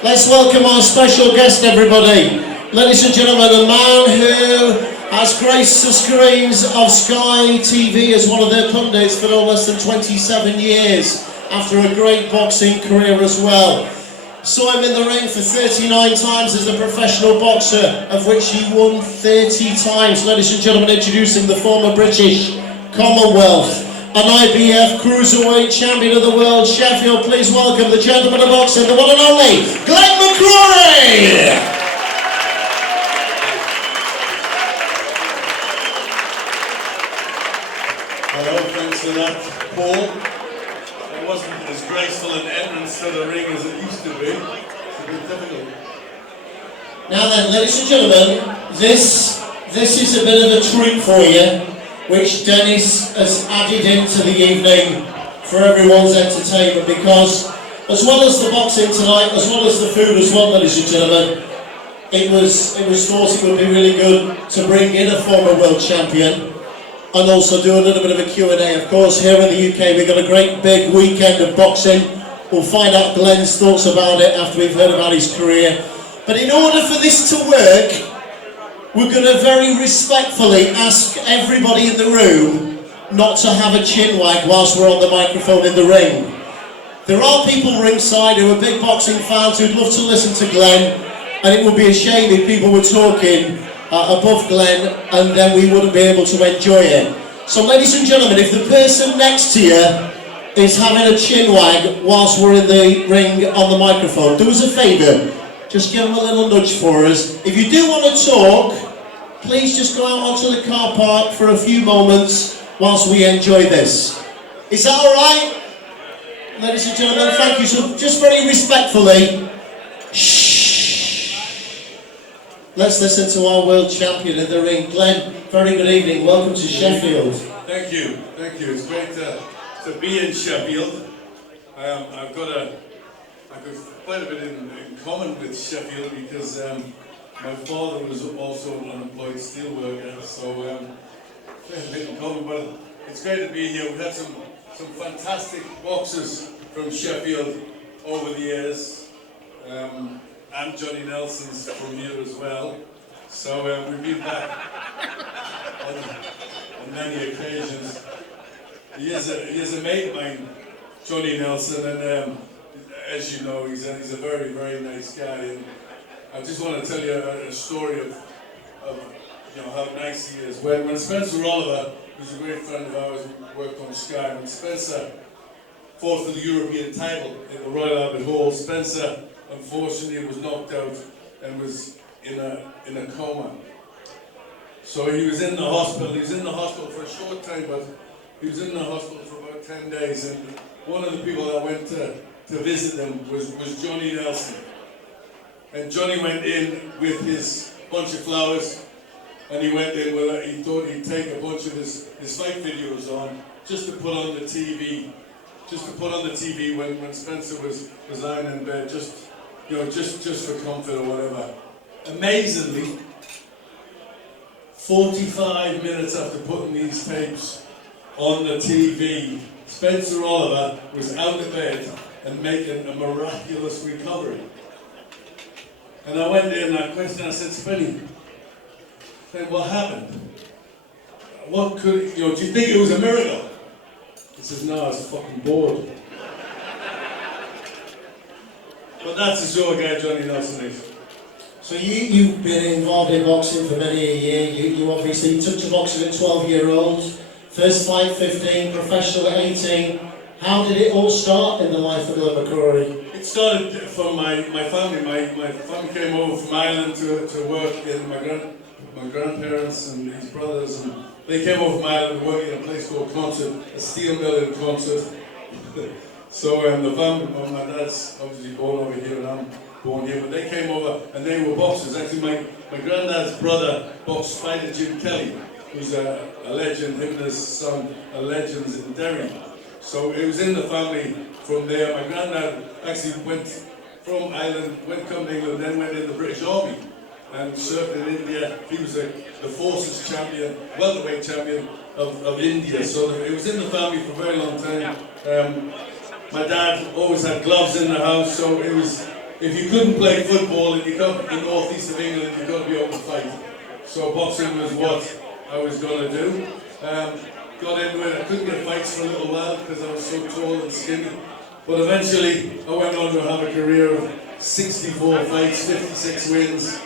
Let's welcome our special guest, everybody. Ladies and gentlemen, a man who has graced the screens of Sky TV as one of their pundits for no less than 27 years, after a great boxing career as well. Saw him in the ring for 39 times as a professional boxer, of which he won 30 times. Ladies and gentlemen, introducing the former British Commonwealth and IBF Cruiserweight Champion of the World, Sheffield. Please welcome the gentleman of boxing, the one and only McCrory! Hello, thanks for that, Paul. It wasn't as graceful an entrance to the ring as it used to be. It's a bit difficult. Now then, ladies and gentlemen, this is a bit of a treat for you, which Dennis has added into the evening for everyone's entertainment, because as well as the boxing tonight, as well as the food as well, ladies and gentlemen, it was thought it would be really good to bring in a former world champion and also do a little bit of a Q&A. Of course, here in the UK, we've got a great big weekend of boxing. We'll find out Glenn's thoughts about it after we've heard about his career. But in order for this to work, we're going to very respectfully ask everybody in the room not to have a chin wag whilst we're on the microphone in the ring. There are people ringside who are big boxing fans who'd love to listen to Glenn, and it would be a shame if people were talking above Glenn and then we wouldn't be able to enjoy it. So ladies and gentlemen, if the person next to you is having a chin wag whilst we're in the ring on the microphone, do us a favour, just give them a little nudge for us. If you do want to talk, please just go out onto the car park for a few moments whilst we enjoy this. Is that alright? Ladies and gentlemen, thank you. So just very respectfully, shh. Let's listen to our world champion in the ring. Glenn, very good evening. Welcome to Sheffield. Thank you. It's great to be in Sheffield. I've got quite a bit in common with Sheffield because my father was also an unemployed steelworker, so we have a bit in common. But it's great to be here. We've had some fantastic boxers from Sheffield over the years. And Johnny Nelson's from here as well. So we've been back on many occasions. He is a mate of mine, Johnny Nelson, and as you know, he's a very, very nice guy. And I just want to tell you a story of how nice he is. When Spencer Oliver, who's a great friend of ours, who worked on Sky, when Spencer fought for the European title in the Royal Albert Hall, Spencer unfortunately was knocked out and was in a coma. So he was in the hospital. He was in the hospital for a short time, but he was in the hospital for about 10 days. And one of the people that went to visit him was Johnny Nelson. And Johnny went in with his bunch of flowers, and he went in with he thought he'd take a bunch of his fight videos on just to put on the TV. Just to put on the TV when Spencer was lying in bed, just for comfort or whatever. Amazingly, 45 minutes after putting these tapes on the TV, Spencer Oliver was out of bed and making a miraculous recovery. And I went in and I questioned, I said, Spenny, what happened? What could, do you think it was a miracle? He says, no, I was fucking bored. But that's the sort of guy Johnny Nelson is. So you've been involved in boxing for many a year. You obviously took to boxing at 12-year-old. First fight 15, professional at 18. How did it all start in the life of Glenn McCrory? It started from my family. My family came over from Ireland to work in my grandparents and his brothers, and they came over from Ireland to work in a place called Concert, a steel mill in Concert. So the family, my dad's obviously born over here and I'm born here, but they came over and they were boxers. Actually, my granddad's brother boxed fighter Jim Kelly, who's a legend, him and his son are legends in Derry. So it was in the family from there. My granddad actually went from Ireland, went to England, then went in the British Army and served in India. He was the forces champion, welterweight champion of India. So it was in the family for a very long time. My dad always had gloves in the house, so it was if you couldn't play football and you come from the northeast of England, you've got to be able to fight. So boxing was what I was going to do. Got into it, I couldn't get fights for a little while because I was so tall and skinny. But eventually, I went on to have a career of 64 fights, 56 wins.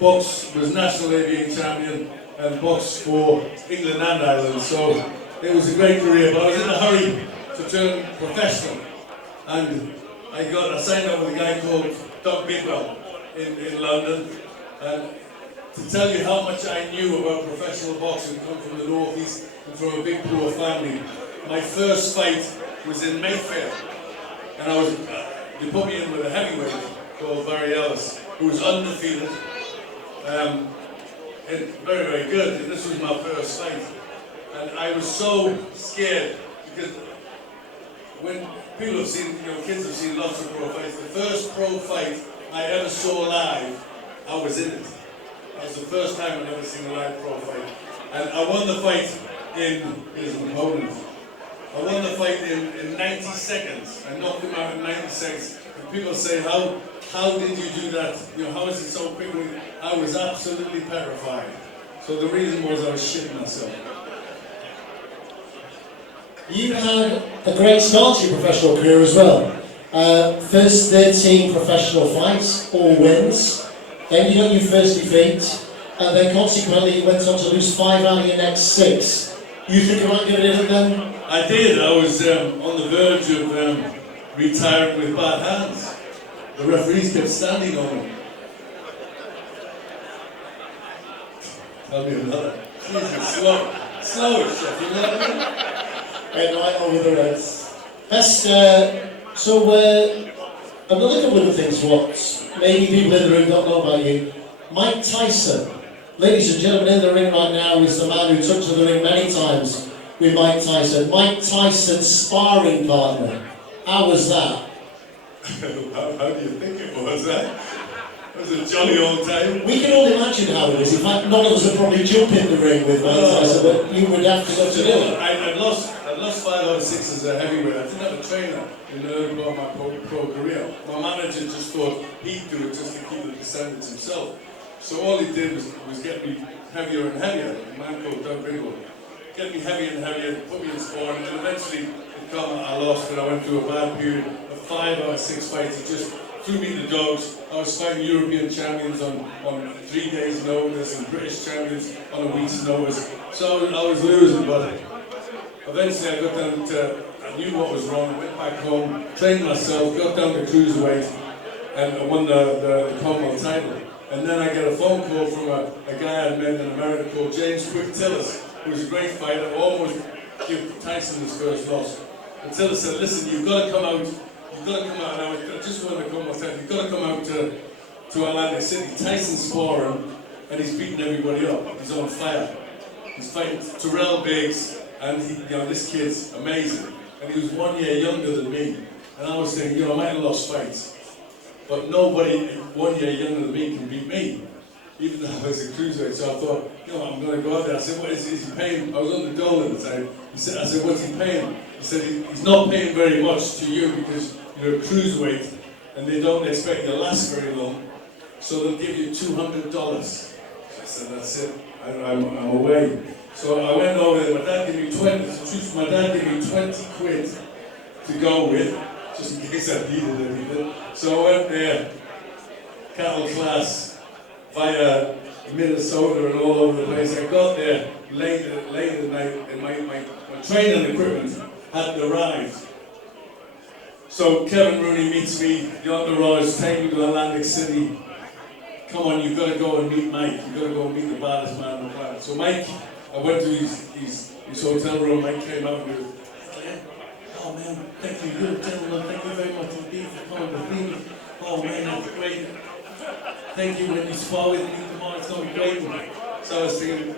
Boxed, was national aviating champion, and boxed for England and Ireland. So it was a great career, but I was in a hurry to turn professional. And I signed up with a guy called Doug Bidwell in London. And to tell you how much I knew about professional boxing, come from the northeast and from a big poor family, my first fight was in Mayfair. And they put me in with a heavyweight called Barry Ellis, who was undefeated. And very, very good. And this was my first fight. And I was so scared because when people have seen, kids have seen lots of pro fights, the first pro fight I ever saw live, I was in it. That was the first time I'd ever seen a live pro fight. And I won the fight here's an opponent. I won the fight in 90 seconds. I knocked him out in 90 seconds. And people say, how did you do that? How is it so quickly? I was absolutely petrified. So the reason was I was shitting myself. You had a great start to your professional career as well. First 13 professional fights, all wins. Then you got your first defeat, and then consequently you went on to lose 5 out of your next 6. You think you might give it in then? I did. I was on the verge of retiring with bad hands. The referees kept standing on me. Tell me another. Jesus, slow it, chef, you know what I mean? Head right over the reds. Best, another couple of things what maybe people in the room don't know about you. Mike Tyson. Ladies and gentlemen, in the ring right now is the man who took to the ring many times with Mike Tyson. Mike Tyson's sparring partner. How was that? How do you think it was, eh? It was a jolly old time. We can all imagine how it is. In fact, none of us would probably jump in the ring with Mike Tyson, but you would have to go to do it. I'd lost 5 out of 6 as a heavyweight. I didn't have a trainer in the early part of my pro career. My manager just thought he'd do it just to keep the percentage himself. So all he did was get me heavier and heavier. A man called Doug Bidwell. Get me heavier and heavier, put me in sparring, and eventually I lost and I went through a bad period of 5 out of 6 fights. It just threw me in the dogs. I was fighting European champions on 3 days' notice and British champions on a week's notice. So I was losing, but eventually I got down to, I knew what was wrong, went back home, trained myself, got down to cruiserweight, and I won the Commonwealth title. And then I get a phone call from a guy I met in America called James Quick Tillis, who was a great fighter, almost gave Tyson his first loss. And Tillis said, listen, you've got to come out, and I just wanted to come myself, you've got to come out to Atlantic City. Tyson's sparring, and he's beating everybody up. He's on fire. He's fighting Terrell Biggs, and this kid's amazing. And he was 1 year younger than me. And I was thinking, I might have lost fights, but nobody 1 year younger than me can beat me, even though I was a cruiserweight. So I thought, I'm going to go out there. I said, what is he paying? I was on the dole at the time. I said, what's he paying? He said, he's not paying very much to you because you're a cruiserweight and they don't expect you to last very long. So they'll give you $200. So I said, that's it. I'm away. So I went over there. My dad gave me 20 quid to go with, just in case I needed anything. So I went there, cattle class, via Minnesota and all over the place. I got there late at night, and my training equipment hadn't arrived. So Kevin Rooney meets me, the entourage, take me to Atlantic City. Come on, you've got to go and meet Mike. You've got to go and meet the baddest man on the planet. So Mike, I went to his hotel room. Mike came out and he was, oh man, thank you, good gentlemen. Thank you very much indeed for coming to see me. Oh man, that's great. Thank you when you spar with me tomorrow. It's going to be great. So I was thinking,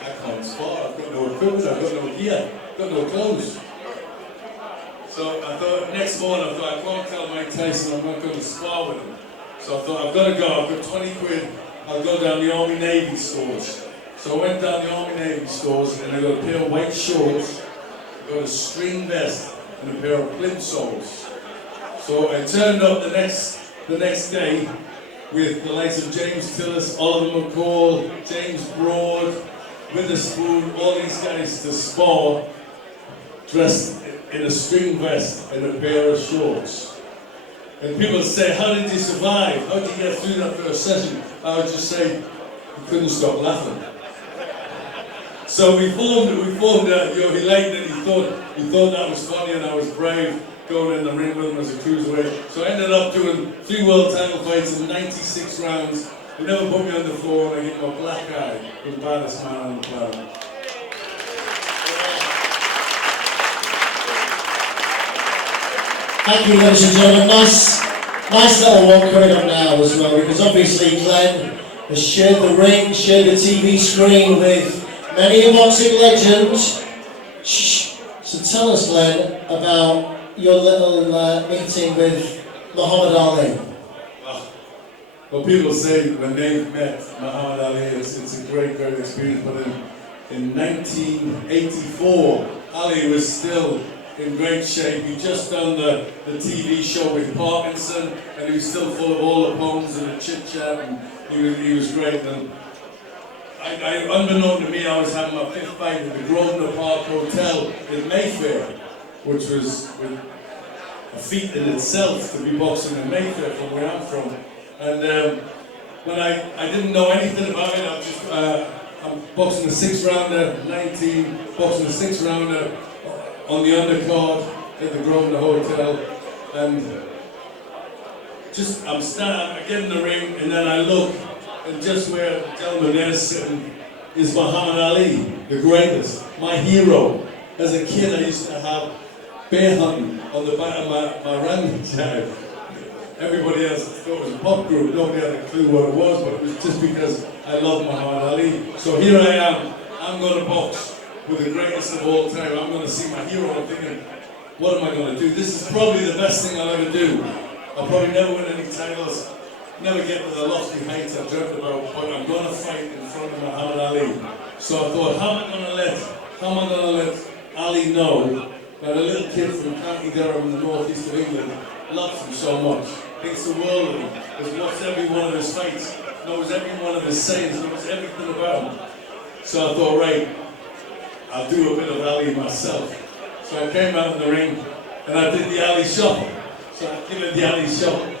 I can't spar. I've got no equipment. I've got no gear. I've got no clothes. So I thought, next morning, I can't tell Mike Tyson I'm not going to spar with him. So I thought, I've got to go. I've got 20 quid. I'll go down the Army Navy stores. So I went down the Army Navy stores and I got a pair of white shorts, I got a string vest and a pair of plimsolls. So I turned up the next the next day with the likes of James Tillis, Oliver McCall, James Broad, Witherspoon, all these guys to spar dressed in a string vest and a pair of shorts. And people say, how did you survive? How did you get through that first session? I would just say, you couldn't stop laughing. So we formed he liked it, he thought that was funny and I was brave going in the ring with him as a cruiserweight. So I ended up doing 3 world title fights in 96 rounds. They never put me on the floor and I get my black eye, the baddest man on the planet. Thank you, ladies and gentlemen. Nice little one coming up now as well, because obviously Glenn has shared the ring, shared the TV screen with many a boxing legend. Shh. So tell us, Glenn, about your little meeting with Muhammad Ali. Well, people say when they've met Muhammad Ali, it's a great, great experience. But in 1984, Ali was still in great shape. He'd just done the TV show with Parkinson, and he was still full of all the puns and the chit-chat, and he was great. And unbeknown to me, I was having my 5th fight at the Grosvenor Park Hotel in Mayfair, which was a feat in itself to be boxing in Mayfair from where I'm from. And when I didn't know anything about it, I'm boxing a 6-rounder, 19, boxing a 6-rounder on the undercard at the Grosvenor Hotel, and I get in the ring, and then I look, and just where the gentleman there is sitting is Muhammad Ali, the greatest, my hero. As a kid, I used to have bear hunting on the back of my random tag. Everybody else thought it was a pop group, nobody had a clue what it was, but it was just because I love Muhammad Ali. So here I am, I'm going to box with the greatest of all time. I'm going to see my hero. I'm thinking, what am I going to do? This is probably the best thing I'll ever do. I'll probably never win any titles, never get to the lofty heights I've dreamt about, but I'm going to fight in front of Muhammad Ali. So I thought, how am I going to let Ali know that a little kid from County Durham in the northeast of England loves him so much, thinks the world of him, has watched every one of his fights, knows every one of his sayings, knows everything about him. So I thought, right, I'll do a bit of Ali myself. So I came out in the ring and I did the Ali shuffle. So I give it the Ali shuffle.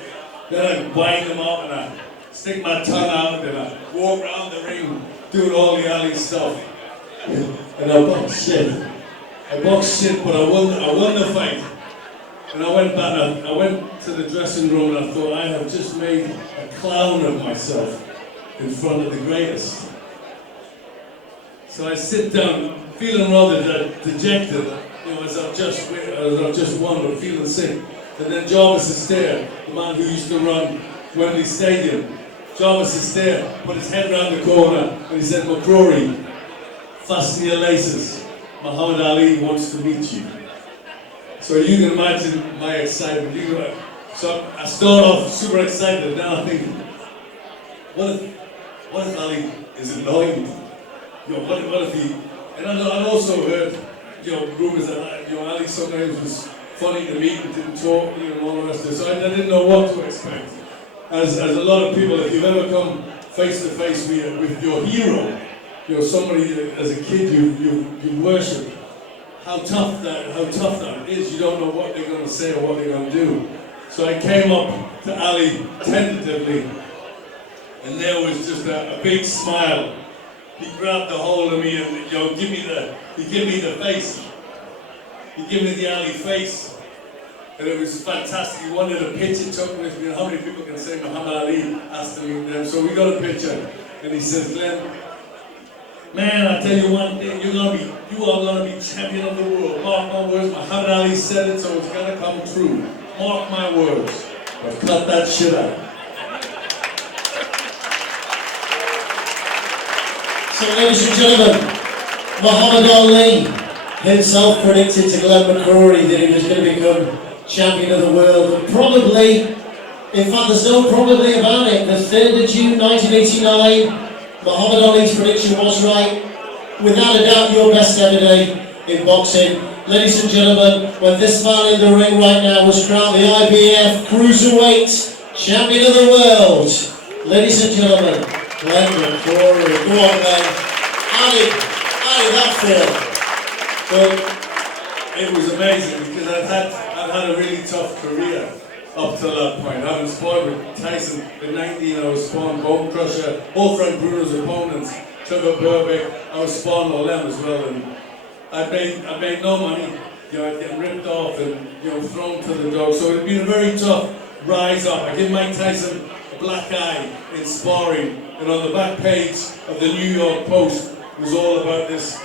Then I wind them up and I stick my tongue out and I walk around the ring doing all the Ali stuff. And I boxed shit. But I won the fight. And I went back, I went to the dressing room and I thought, I have just made a clown of myself in front of the greatest. So I sit down, feeling rather dejected, as I've just won, but feeling sick. And then Jarvis is there, the man who used to run Wembley Stadium. Jarvis is there, put his head round the corner, and he said, McCrory, fasten your laces. Muhammad Ali wants to meet you. So you can imagine my excitement. So I start off super excited, and now I think, what if Ali is annoying me? What if he? And I also heard, rumors that Ali sometimes was funny to meet and didn't talk, and all the rest of it. So I didn't know what to expect. As a lot of people, if you've ever come face to face with your hero, somebody as a kid you worship, how tough that is. You don't know what they're going to say or what they're going to do. So I came up to Ali tentatively, and there was just a big smile. He grabbed a hold of me and he gave me the face. He gave me the Ali face. And it was fantastic. He wanted a picture, took with me. How many people can say Muhammad Ali asked me? So we got a picture. And he says, Glenn, man, I tell you one thing, you are gonna be champion of the world. Mark my words, Muhammad Ali said it, so it's gonna come true. Mark my words. But cut that shit out. So ladies and gentlemen, Muhammad Ali himself predicted to Glenn McCrory that he was going to become champion of the world. And probably, in fact there's no probably about it, the 3rd of June 1989, Muhammad Ali's prediction was right. Without a doubt, your best ever day in boxing. Ladies and gentlemen, when this man in the ring right now was crowned the IBF Cruiserweight Champion of the world, ladies and gentlemen, McCrory. Go on, man. How did that feel? Well, it was amazing because I've had a really tough career up till that point. Having sparred with Tyson at 19, I was sparring Bone Crusher, all Frank Bruno's opponents, took up Burbick, I was sparring all them as well, and I made no money. You know, I'd get ripped off and, you know, thrown to the dog. So it'd been a very tough rise up. I give Mike Tyson a black eye in sparring, and on the back page of the New York Post was all about this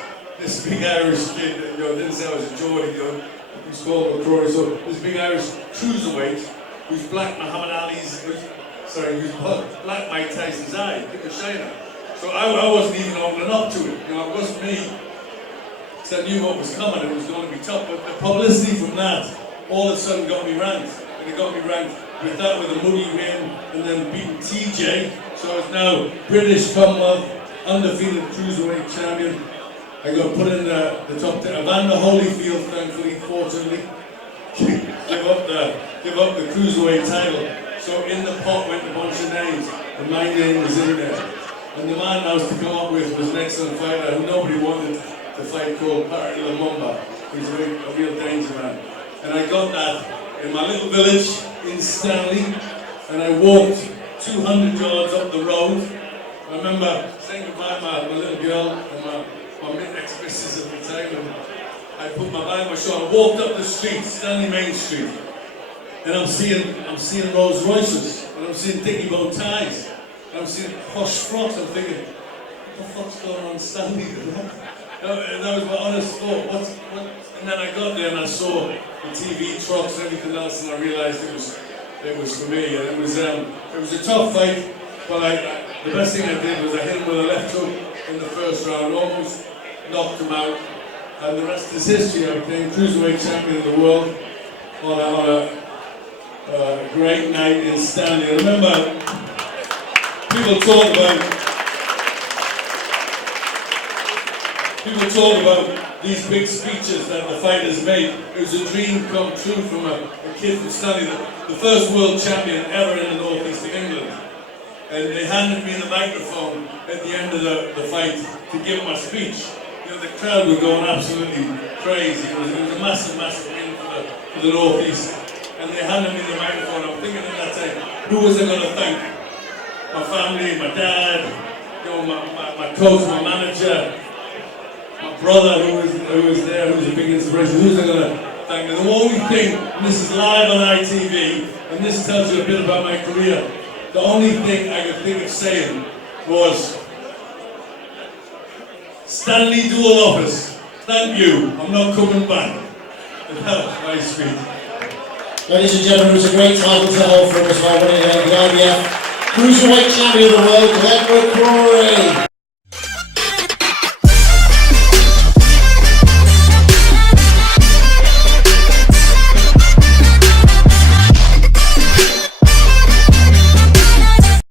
big Irish kid that, you know, didn't say I was a Geordie, you know, who's called McCrory. So this big Irish cruiserweight who's black Muhammad Ali's, who's black Mike Tyson's eye, pick a shiner. So I wasn't even opening up to it. You know, it wasn't me. So I knew what was coming, it was going to be tough, but the publicity from that all of a sudden got me ranked. And it got me ranked with that, with a muddy win, and then beating TJ. So it's now British Commonwealth, undefeated cruiserweight champion. I got put in the top 10. Evander Holyfield, thankfully, fortunately, give up the cruiserweight title. So in the pot went a bunch of names, and my name was in there. And the man I was to come up with was an excellent fighter who nobody wanted to fight, called Parry Lumumba. He's a real danger man. And I got that in my little village in Stanley, and I walked 200 yards up the road. I remember saying goodbye to my little girl and my ex-missus at the time, and I put my bag on my shoulder, walked up the street, Stanley Main Street, and I'm seeing Rolls Royces, and I'm seeing dicky bow ties, and I'm seeing posh frocks. I'm thinking, what the fuck's going on in Stanley? And that was my honest thought. And then I got there and I saw the TV trucks and everything else, and I realised it was for me. And it was a tough fight, but the best thing I did was I hit him with a left hook in the first round, almost knocked him out, and the rest is history. I became cruiserweight champion of the world on a great night in Stanley. I remember people talk about these big speeches that the fighters made. It was a dream come true from a kid from Stanley, the first world champion ever in the northeast of England. And they handed me the microphone at the end of the fight to give my speech. You know, the crowd were going absolutely crazy. It was a massive win for the northeast. And they handed me the microphone. I'm thinking at that time, who was I going to thank? My family, my dad, you know, my coach, my manager, my brother who was there, who was a big inspiration. Who's I going to thank? And the only thing, and this is live on ITV, and this tells you a bit about my career, the only thing I could think of saying was, Stanley Dual Office, thank you, I'm not coming back. And that was my speech. Ladies and gentlemen, it was a great title to hold for us all, winning the IBF Cruiserweight Champion of the World, McCrory.